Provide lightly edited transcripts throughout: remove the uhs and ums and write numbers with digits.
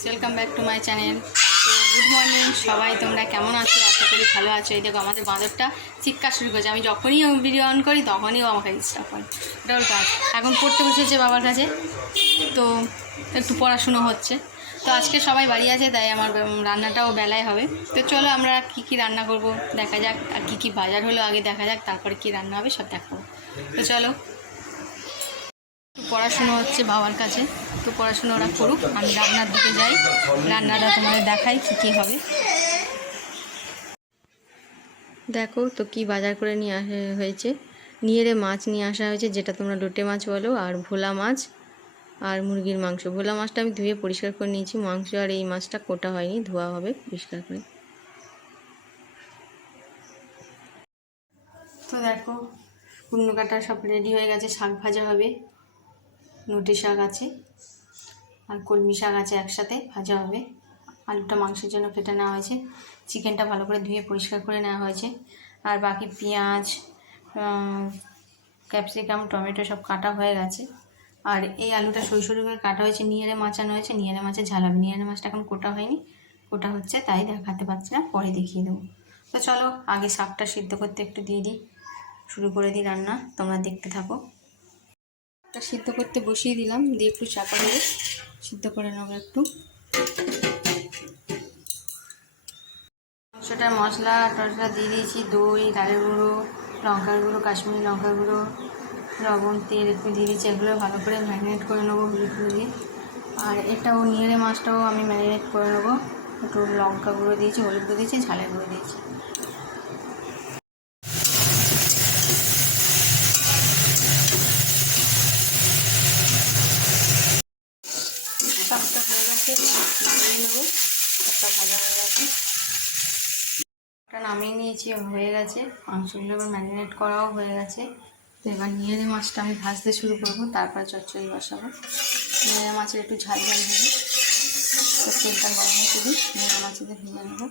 Welcome back to my channel. তো good morning সবাই, তোমরা কেমন আছো? আশা করি ভালো আছো। এই দেখো আমাদের বাঁদরটা চিৎকার শুরু করেছে। আমি যখনই ভিডিও অন করি তখনই ও আমাকে ডিস্টার্ব করে। এটা ওর কাজ। এখন পড়তে বসেছে বাবার কাছে, তো একটু পড়াশুনো হচ্ছে। তো আজকে সবাই বাড়ি আছে, তাই আমার রান্নাটাও বেলায় হবে। তো চলো আমরা কী রান্না করব দেখা যাক, আর কী বাজার হলো আগে দেখা যাক, তারপরে কী রান্না হবে সব দেখাবো। তো চলো, পড়াশুনো হচ্ছে বাবার কাছে, তো পড়াশুনো ওরা করুক, আমি রান্নার দিকে যাই, রান্নাটা তোমাদের দেখাই কী হবে। দেখো তো কি বাজার করে নিয়ে আসা হয়েছে। নিয়েরে মাছ নিয়ে আসা হয়েছে, যেটা তোমরা লোটে মাছ বলো, আর ভোলা মাছ আর মুরগির মাংস। ভোলা মাছটা আমি ধুয়ে পরিষ্কার করে নিয়েছি, মাংস আর এই মাছটা কোটা হয়নি, ধোয়া হবে পরিষ্কার করে। তো দেখো কুমড়ো কাটা সব রেডি হয়ে গেছে, শাক ভাজা হবে, নোটে শাক আছে আর কলমি শাক আছে, একসাথে ভাজা হবে। আলুটা মাংসের জন্য কেটে নেওয়া হয়েছে, চিকেনটা ভালো করে ধুয়ে পরিষ্কার করে নেওয়া হয়েছে, আর বাকি পেঁয়াজ, ক্যাপসিকাম, টমেটো সব কাটা হয়ে গেছে। আর এই আলুটা সরু সরু করে কাটা হয়েছে, নিয়েরে মাছ আনা হয়েছে, নিয়েরে মাছের ঝাল হবে। নিয়েরে মাছটা এখন কোটা হয়নি, কোটা হচ্ছে, তাই দেখাতে পারছি না, পরে দেখিয়ে দেবো। তো চলো আগে শাকটা সিদ্ধ করতে একটু দিয়ে দিই, শুরু করে দিই রান্না, তোমরা দেখতে থাকো। সিদ্ধ করতে বসিয়ে দিলাম, দিয়ে একটু চাপা দিয়ে সিদ্ধ করে নেবো একটু। মাংসটার মশলা টসলা দিয়ে দিয়েছি, দই, ডালের গুঁড়ো, লঙ্কার গুঁড়ো, কাশ্মীরি লঙ্কার গুঁড়ো, লবণ, তেল একটু দিয়ে দিয়েছি। এগুলো ভালো করে ম্যারিনেট করে নেবো হলুদ দিয়ে। আর এটাও নিয়েরে মাছটাও আমি ম্যারিনেট করে নেবো, একটু লঙ্কা গুঁড়ো দিয়েছি, হলুদ দিয়েছি, ঝালের গুঁড়ো দিয়েছি। শাকটা হয়ে গেছে, নামিয়ে নেবো। শাকটা ভাজা হয়ে গেছে, নামিয়ে নিয়েছি, হয়ে গেছে। মাংসগুলো এবার ম্যারিনেট করাও হয়ে গেছে। তো এবার নিয়েরে মাছটা আমি ভাজতে শুরু করবো, তারপর চচ্চড়ি বসাবো। নিয়েরে মাছের একটু ঝাল ঝাল হবে, তো তেলটা গরম হতে দিই, নিয়েরে মাছের ভেজে নেবো।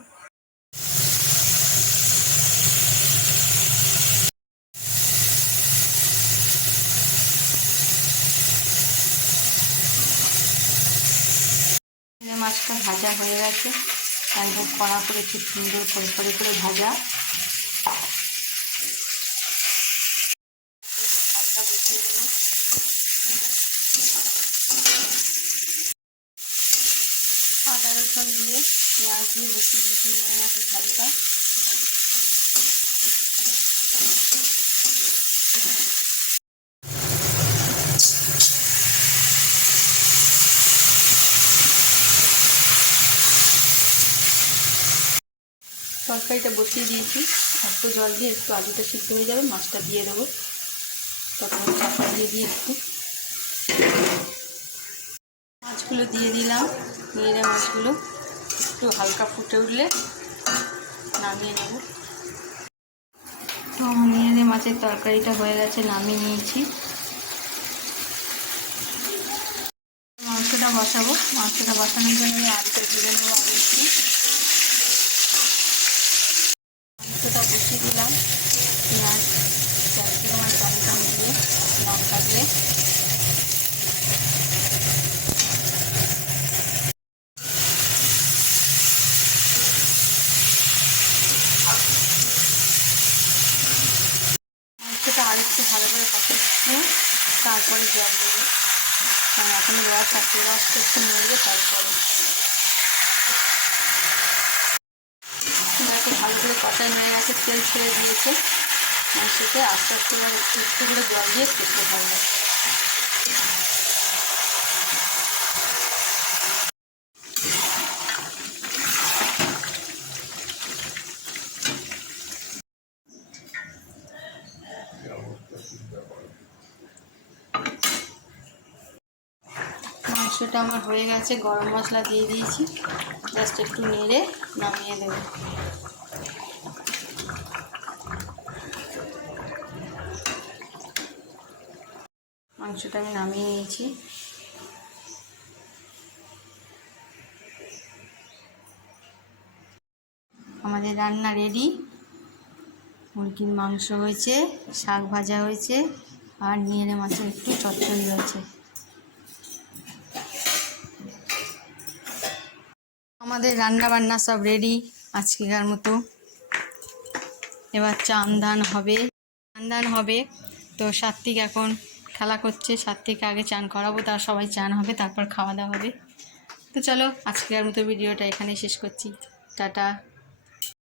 নিয়েরে মাছটা ভাজা হয়ে গেছে, একদম কড়া করে খুব সুন্দর করে করে ভাজা। হালকা বসিয়ে দেবো, আদা রসুন দিয়ে পেঁয়াজ দিয়ে বসিয়ে দিয়েছি নিয়ে মাছের ঝালটা। তরকারিটা বসিয়ে দিয়েছি, একটু জল দিয়ে একটু আলুটা সিদ্ধ হয়ে যাবে, মাছটা দিয়ে দেবো। তখন চাপা দিয়ে একটু মাছগুলো দিয়ে দিলাম। নিয়ে মাছগুলো একটু হালকা ফুটে উঠলে নামিয়ে নেব। তো নিয়ে মাছের তরকারিটা হয়ে গেছে, নামিয়ে নিয়েছি। মাংসটা বসাবো, মাংসটা বসানোর জন্য আলুটা ভেজে নেবো। আলু একটু মাংসটা বসিয়ে দিলাম, পেঁয়াজ, ক্যাপসিকাম আর টমেটো দিয়ে, লঙ্কা দিয়ে। মাংসটা আরেকটু ভালো করে কষাচ্ছি, তারপরে জল দেবো, কারণ এখন রস আছে, রসটা একটু নেড়ে তারপরে। দেখো ভালো করে কষাই হয়ে গেছে, তেল ছেড়ে দিয়েছে মাংসতে। আস্তে আস্তে এবার একটু একটু করে জল দিয়ে করতে পারবো। মাংসটা আমার হয়ে গেছে, গরম মশলা দিয়ে দিয়েছি, জাস্ট একটু নেড়ে নামিয়ে দেবো। মাংসটা আমি নামিয়ে নিয়েছি। আমাদের রান্না রেডি, মুরগির মাংস হয়েছে, শাক ভাজা হয়েছে, আর নিয়েরে মাছের একটু চচ্চড়ি হয়েছে। আমাদের রান্না বান্না সব রেডি আজকেকার মতো। এবার চান দান হবে। তো সাত্বিক এখন খেলা করছে, সাত্বিককে আগে চান করাবো, তার সবাই চান হবে, তারপর খাওয়া দাওয়া হবে। তো চলো আজকেকার মতো ভিডিওটা এখানেই শেষ করছি। টাটা।